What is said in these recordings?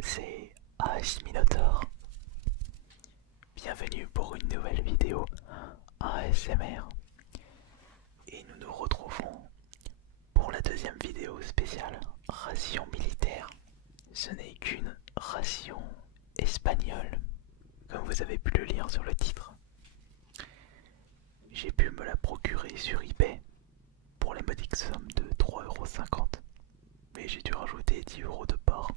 c'est AS Minotaur. Bienvenue pour une nouvelle vidéo ASMR. Et nous nous retrouvons pour la deuxième vidéo spéciale ration militaire. Ce n'est qu'une ration espagnole, comme vous avez pu le lire sur le titre. J'ai pu me la procurer sur eBay pour la modique somme de 3,50 €, mais j'ai dû rajouter 10 € de port.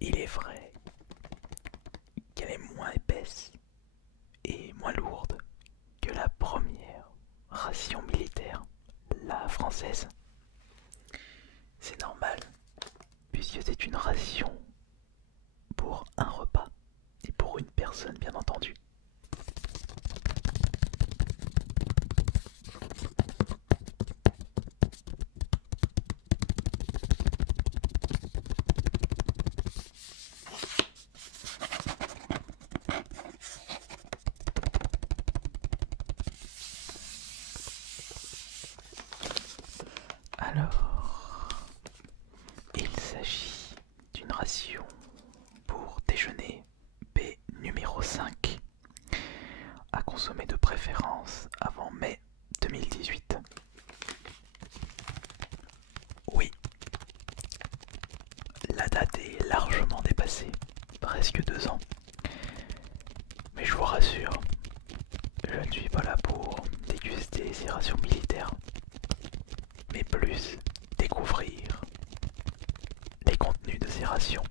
Il est vrai qu'elle est moins épaisse et moins lourde que la première ration militaire, la française. C'est normal, puisque c'est une ration pour un repas et pour une personne bien entendu. Alors, il s'agit d'une ration pour déjeuner B numéro 5, à consommer de préférence avant mai 2018. Oui, la date est largement dépassée, presque 2 ans. Mais je vous rassure, je ne suis pas là pour déguster ces rations militaires, mais plus découvrir les contenus de ces rations.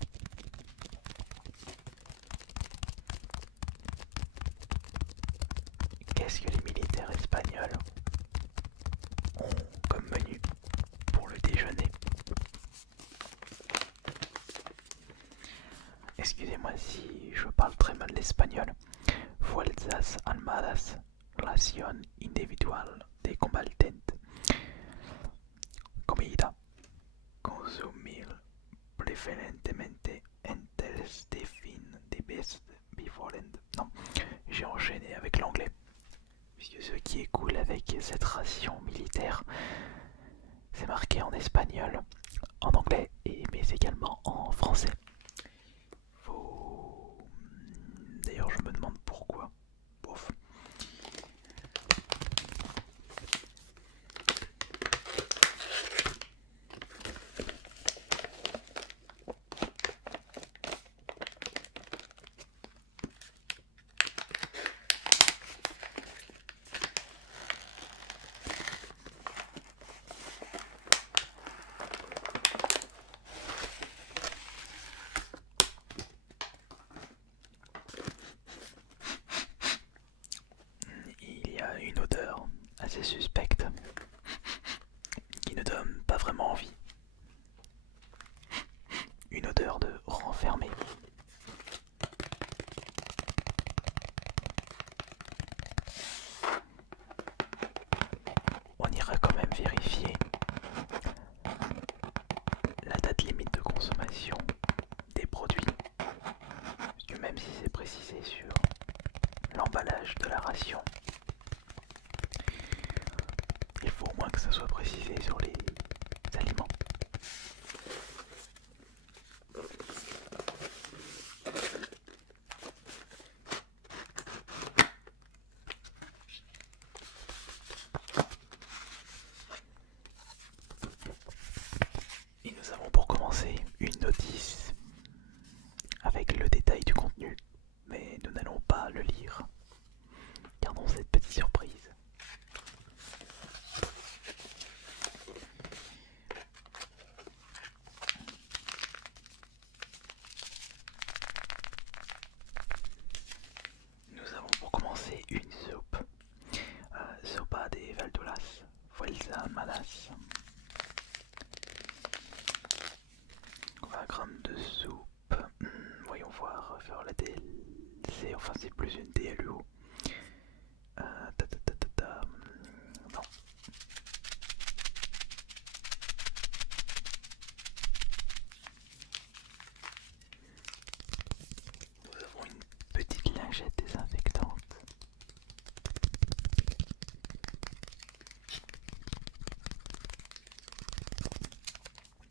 Qu'est-ce que les militaires espagnols ont comme menu pour le déjeuner? Excusez-moi si je parle très mal l'espagnol. Fuerzas Armadas, ración individual de combatiente. Comida. Consumir preferentemente antes de fin de best before end. Non, j'ai enchaîné avec l'anglais. Puisque ce qui est cool avec cette ration militaire, c'est marqué en espagnol, en anglais, mais également en français. D'ailleurs, je me demande pourquoi. Bof. Il y a une odeur assez suspecte qui ne donne pas vraiment envie. Une odeur de renfermé. On ira quand même vérifier la date limite de consommation des produits, parce que même si c'est précisé sur l'emballage de la ration, il faut au moins que ça soit précisé sur les aliments. Et nous avons pour commencer une notice avec le détail du contenu, mais nous n'allons pas le lire. Gardons cette petite surprise.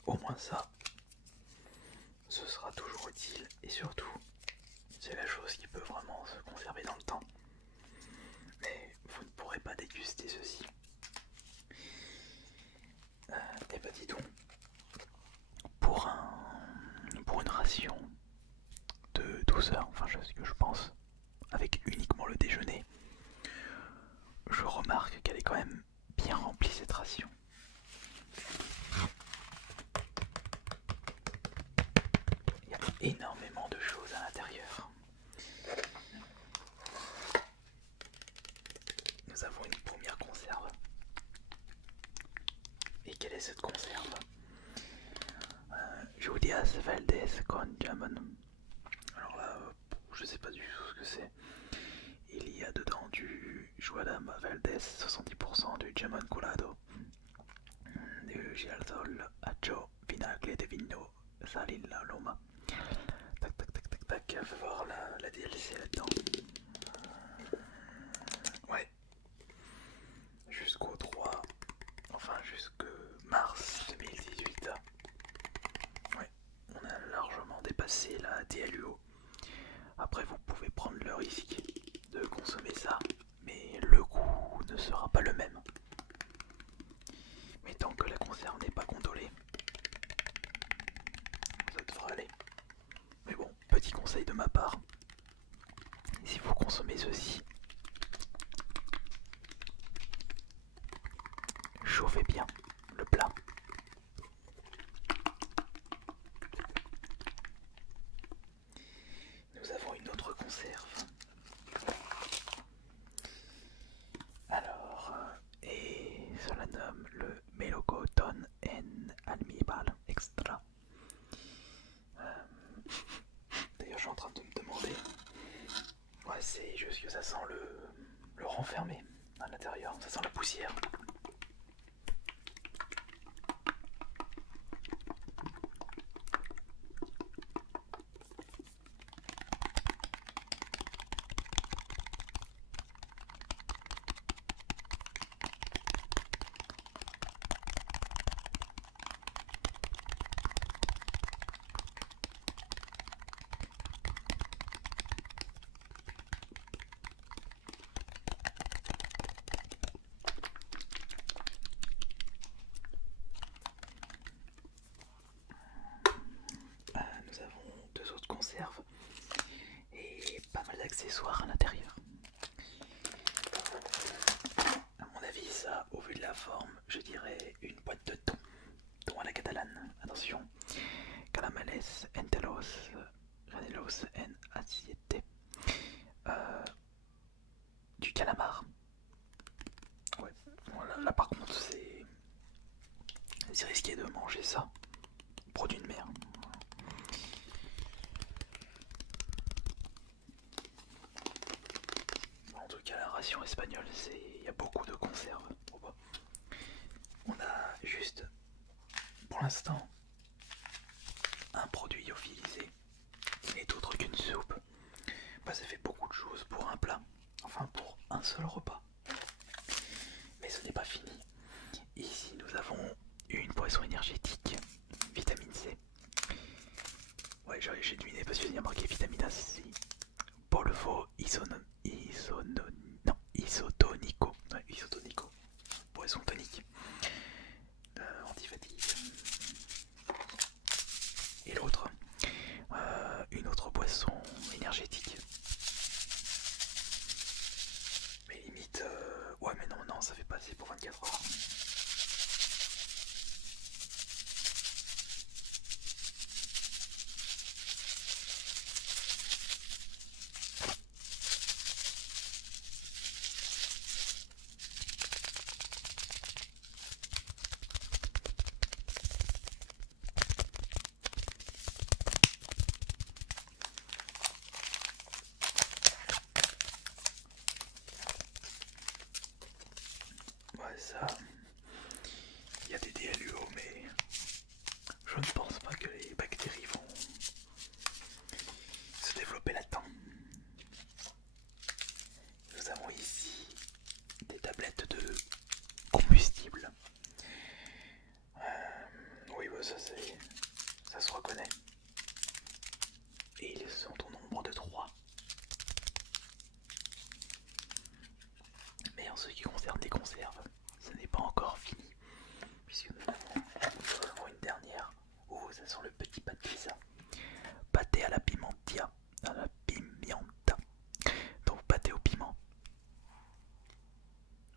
au moins ça, ce sera toujours utile et surtout, c'est la chose qui peut vraiment se conserver dans le temps. Mais vous ne pourrez pas déguster ceci. Et bah dis donc, pour une ration de 12 heures, enfin ce que je pense, avec uniquement le déjeuner, je remarque qu'elle est quand même bien remplie cette ration. Il y a énormément de choses à l'intérieur. Nous avons une première conserve. Et quelle est cette conserve? Julias Valdez con Jamon. Alors là, je sais pas du tout ce que c'est. Il y a dedans du Juadam Valdez, 70%, du Jamon Colado, du Girasol Acho, Vinagre de Vino, Salin la Loma. Tac tac tac tac tac, fais voir la DLC là-dedans. Ouais. Jusqu'au 3, enfin jusqu'au mars 2018. Ouais, on a largement dépassé la DLUO. Après vous pouvez prendre le risque de consommer ça, mais le goût ne sera pas le même. Mais tant que la conserve n'est pas gondolée, ça devrait aller. Mais bon, petit conseil de ma part, si vous consommez ceci, chauffez bien le plat. Nous avons une autre conserve. Alors, et cela nomme le Melocoton en Almibal Extra. D'ailleurs, je suis en train de me demander. Ouais, c'est juste que ça sent le renfermé à l'intérieur, ça sent la poussière. Nous avons deux autres conserves et pas mal d'accessoires à l'intérieur. À mon avis, ça, au vu de la forme, je dirais une boîte de thon. Thon à la catalane. Attention. Calamales, enteros, granelos en assiete. Du calamar. Ouais, voilà, là par contre, c'est risqué de manger ça. Produit de mer. En tout cas, la ration espagnole, il y a beaucoup de conserves. On a juste, pour l'instant, un produit lyophilisé qui n'est autre qu'une soupe. Bah, ça fait beaucoup de choses pour un plat, enfin pour un seul repas. Mais ce n'est pas fini. Ici, nous avons une boisson énergétique, vitamine C. Ouais, j'ai deviné parce qu'il y a marqué vitamine C. Polvo isotonico. Ouais, isotonico. Boisson tonique. Antifatigue. Et l'autre, une autre boisson énergétique. Mais limite, ouais mais non, ça fait pas assez pour 24 heures. ça se reconnaît. Et ils sont au nombre de 3. Mais en ce qui concerne les conserves, ce n'est pas encore fini. Puisque nous avons une dernière. Oh, ça sent le petit pâté, ça. Pâté à la pimentia. À la pimienta. Donc pâté au piment.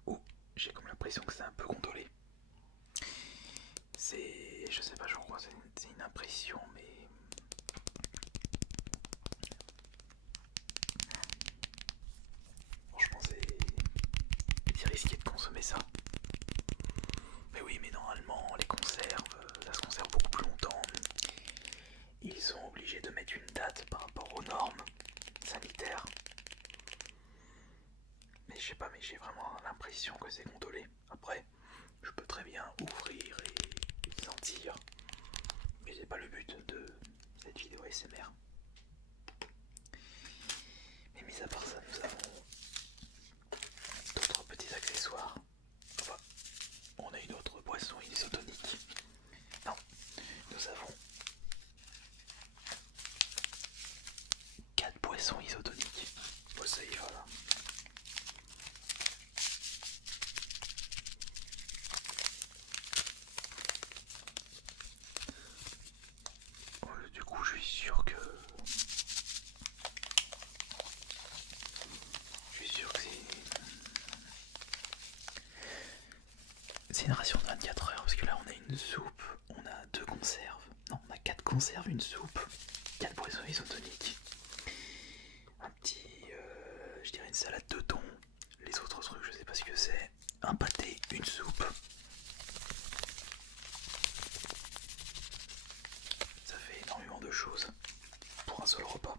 Oh, j'ai comme l'impression que c'est un peu gondolé. C'est... je sais pas, je crois c'est une impression, mais... franchement, c'est risqué de consommer ça. Mais oui, mais normalement, les conserves, ça se conserve beaucoup plus longtemps. Ils sont obligés de mettre une date par rapport aux normes sanitaires. Mais je sais pas, mais j'ai vraiment l'impression que c'est gondolé. Après, je peux très bien ouvrir et sentir. Mais c'est pas le but de cette vidéo ASMR. Mais mis à part ça, nous avons d'autres petits accessoires. Enfin, on a une autre boisson isotonique. Non, nous avons 4 boissons isotoniques. Bon, ça y va là. Du coup, je suis sûr que c'est une ration de 24 heures parce que là on a une soupe, on a 2 conserves, non on a 4 conserves, une soupe, 4 boissons isotoniques, un petit, je dirais une salade de thon, les autres trucs je sais pas ce que c'est, un pâté, une soupe. Ça fait énormément de choses pour un seul repas.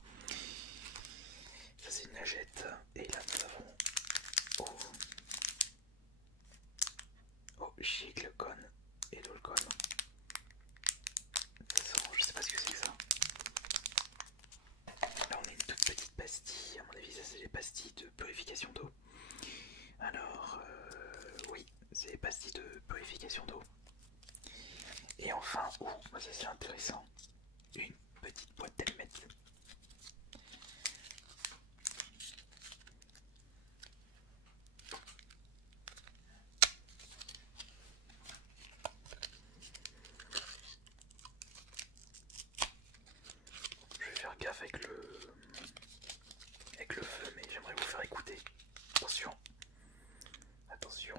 Ça c'est une lagette et là nous avons Chiclecon et Dolcon. Je sais pas ce que c'est que ça. Là on a une toute petite pastille, à mon avis ça c'est les pastilles de purification d'eau. Alors oui, c'est les pastilles de purification d'eau. Et enfin, ça c'est intéressant, une petite boîte d'allumettes. Je vais faire gaffe avec le feu, mais j'aimerais vous faire écouter. Attention, attention.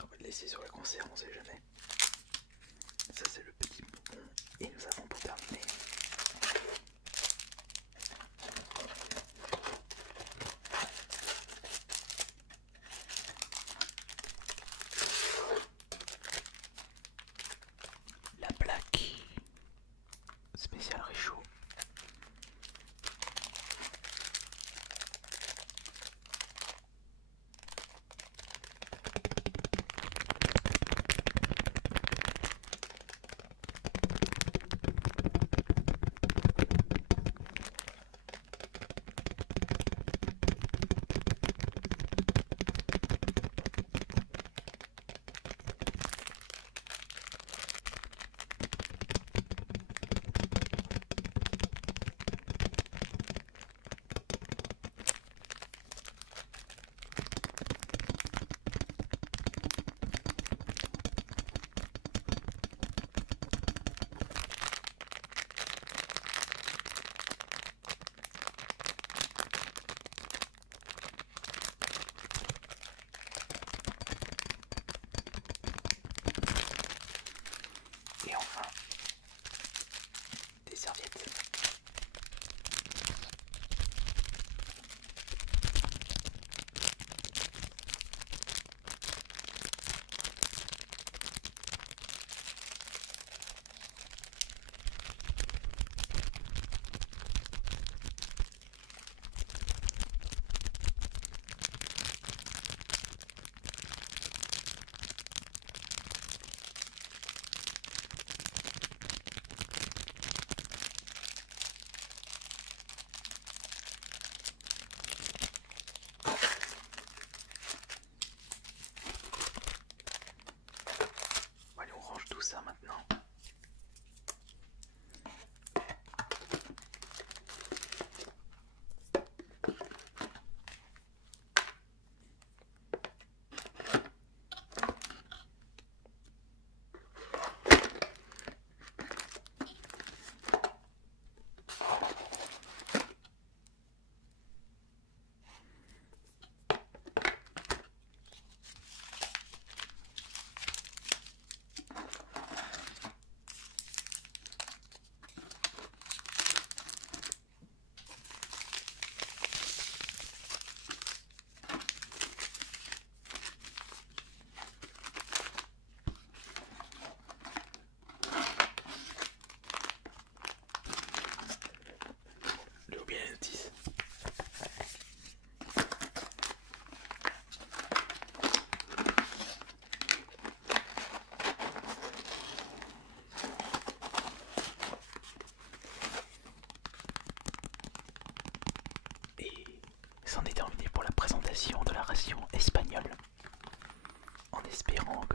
On va le laisser sur la conserve, on sait jamais. Ça c'est le petit bonbon. Et nous avons pour terminer la plaque spéciale réchaud.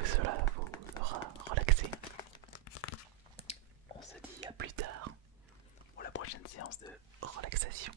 que cela vous aura relaxé. On se dit à plus tard pour la prochaine séance de relaxation.